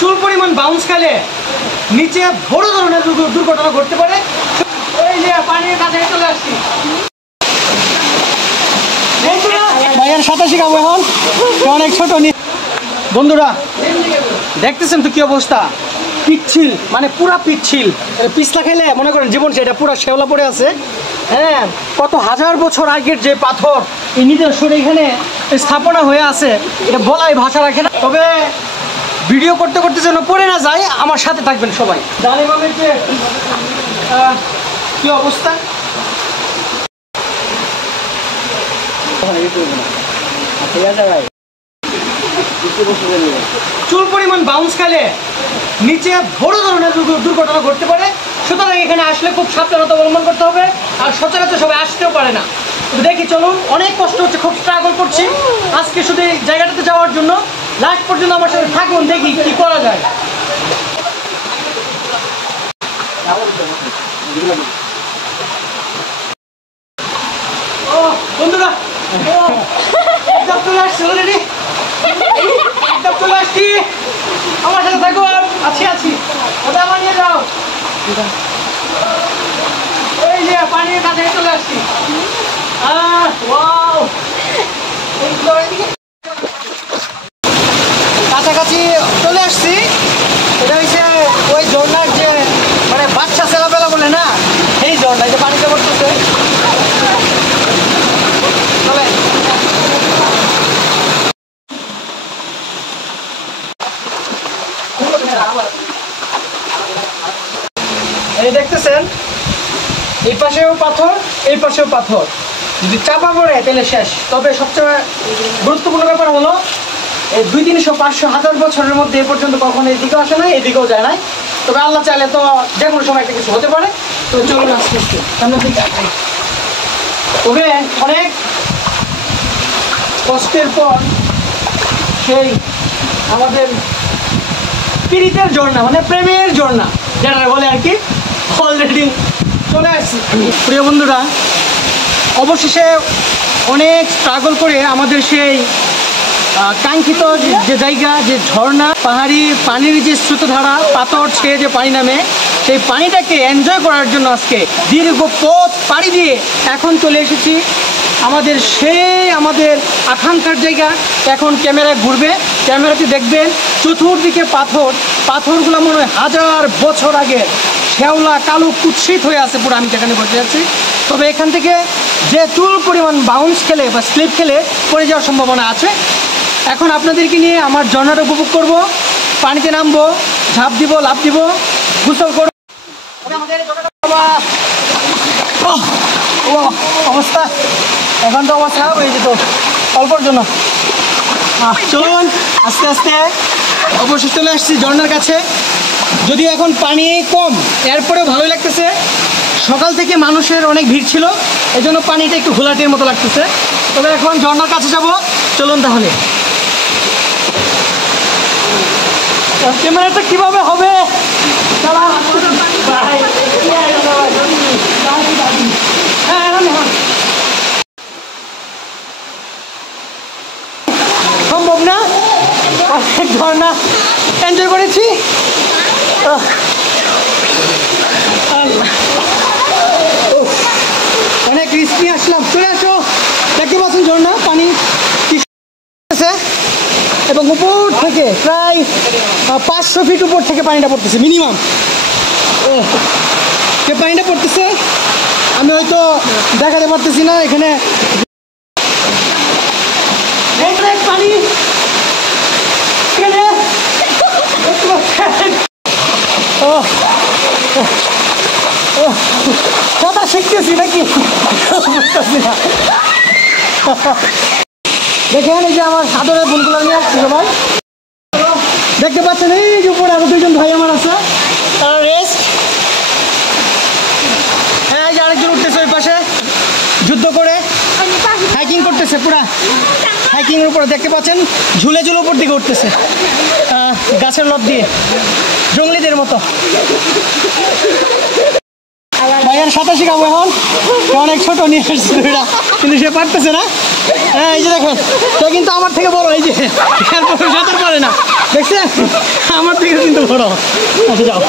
চুল পরিমাণ বাউন্স খেলে নিচে বড় ধরনের দুর্ঘটনা ঘটতে পারে। এই যে পানির কাছে চলে আসছি ভাইয়ার সাথে শিখাবো এখন, অনেক ছোট। বন্ধুরা দেখতেছেন তো কি অবস্থা, পিচ্ছিল মানে পুরা পিচ্ছিল। পিছলা খেলে মনে করেন জীবন সেটা পুরা শেওলা পড়ে আছে। হ্যাঁ, কত হাজার বছর আগের যে পাথর এই নিদর্শন এখানে স্থাপনা হয়ে আছে, এটা বলাই ভাষা রাখে না। তবে ভিডিও করতে করতে যেন পড়ে না যায়, আমার সাথে থাকবেন সবাই। জালিমামের যে কি অবস্থা, চুল পরিমাণ বাউন্স খেলে নিচে বড় ধরনের দুর্ঘটনা ঘটতে পারে। সুতরাং এখানে আসলে খুব সাবধানতা অবলম্বন করতে হবে, আর সচরাচর সবাই আসতেও পারে না। দেখি চলুন, অনেক কষ্ট হচ্ছে, খুব স্ট্রাগল করছি আজকে শুধু এই জায়গাটাতে যাওয়ার জন্য। লাস্ট পর্যন্ত আমার সাথে থাকুন, দেখি কি করা যায়। ও বন্ধুরা, চলে আসছি অলরেডি, চলে আসছি। আমার সাথে থাকো, আছি ওটা আমার নিয়ে যাও। এই যে পানির কাছে চলে আসছি। কাছাকাছি চলে আসছি। এটা হচ্ছে ওই ঝর্ণার যে মানে বাচ্চা ছেলেবেলা বলে না, এই ঝর্ণা যে পানিতে পড়তেছে। চলে এই দেখতেছেন, এই পাশেও পাথর, এই পাশেও পাথর। যদি চাপা পড়ে তাহলে শেষ। তবে সবচেয়ে গুরুত্বপূর্ণ ব্যাপার হলো এই 200, 300, 500, 1000 বছরের মধ্যে এ পর্যন্ত কখনো এদিকেও আসে নাই, এদিকেও যায় নাই। তবে আল্লাহ চাইলে তো যে কোনো সময় একটা কিছু হতে পারে। তো চলুন আস্তে আস্তে সামনের দিকে। তবে অনেক কষ্টের পর সেই আমাদের পীড়িতের ঝর্ণা মানে প্রেমের ঝর্ণা যেটা বলে আর কি, অলরেডি চলে আসছি। প্রিয় বন্ধুরা, অবশেষে অনেক স্ট্রাগল করে আমাদের সেই কাঙ্ক্ষিত যে জায়গা, যে ঝর্ণা, পাহাড়ি পানির যে স্রোতধারা, পাথর ছেয়ে যে পানি নামে, সেই পানিটাকে এনজয় করার জন্য আজকে দীর্ঘ পথ পাড়ি দিয়ে এখন চলে এসেছি আমাদের আকাঙ্ক্ষার জায়গা। এখন ক্যামেরায় ঘুরবে, ক্যামেরাতে দেখবেন চতুর্দিকে পাথরগুলো মনে হয় 1000 বছর আগে শ্যাওলা কালো কুৎসিত হয়ে আছে পুরো। আমি যেখানে বসে আছি, তবে এখান থেকে যে চুল পরিমাণ বাউন্স খেলে বা স্লিপ খেলে পড়ে যাওয়ার সম্ভাবনা আছে। এখন আপনাদেরকে নিয়ে আমার ঝর্ণাটা উপভোগ করব, পানিতে নামবো, ঝাঁপ দিব, লাফ দিব, গোসল করব। অবস্থা এখন তো অবস্থা হয়ে যেত অল্পর জন্য। চলুন আস্তে আস্তে অবশ্যই চলে আসছি ঝর্ণার কাছে। যদিও এখন পানি কম, এরপরেও ভালোই লাগতেছে। সকাল থেকে মানুষের অনেক ভিড় ছিল, এই জন্য পানিটা একটু ঘোলাটের মতো লাগতেছে। তবে এখন ঝর্ণার কাছে যাব, চলুন তাহলে। ক্যামেরাটা কিভাবে হবে সম্ভব না, অনেক ঝর্ণা এনজয় করেছি। অনেক রিস্ক নিয়ে আসলাম। চলে আসো, দেখতে পাচ্ছেন ঝর্ণা পানি এবং উপর থেকে প্রায় 500 ফিট উপর থেকে পানিটা পড়তেছে মিনিমাম। যে পানিটা পড়তেছে আমি হয়তো দেখাতে পারতেছি না। এখানে পানি কথা শিখতেছি নাকি বুঝতেছি না। দেখেন এই যে আমার সাদরের বোনগুলো নিয়ে আসছি সবাই, দেখতে পাচ্ছেন। এই যে উপরে আরো 2জন ভাই আমার আছে, তারা রেস্ট। হ্যাঁ, এই যে আরেকজন উঠতেছে ওই পাশে যুদ্ধ করে হাইকিং করতেছে, পুরা হাইকিং এর উপরে দেখতে পাচ্ছেন ঝুলে ঝুলে উপর দিকে উঠতেছে গাছের লব দিয়ে, জঙ্গলিদের মতো। ভাইয়ের সাঁতার শিখাবো এখন। সে অনেক ছোট নিয়ে আসছে এটা, কিন্তু সে পারতেছে না। হ্যাঁ এই যে দেখেন, সে কিন্তু আমার থেকে বড়, এই যে সাঁতার পারে না, দেখছেন আমার থেকে কিন্তু বড়। আচ্ছা যাও।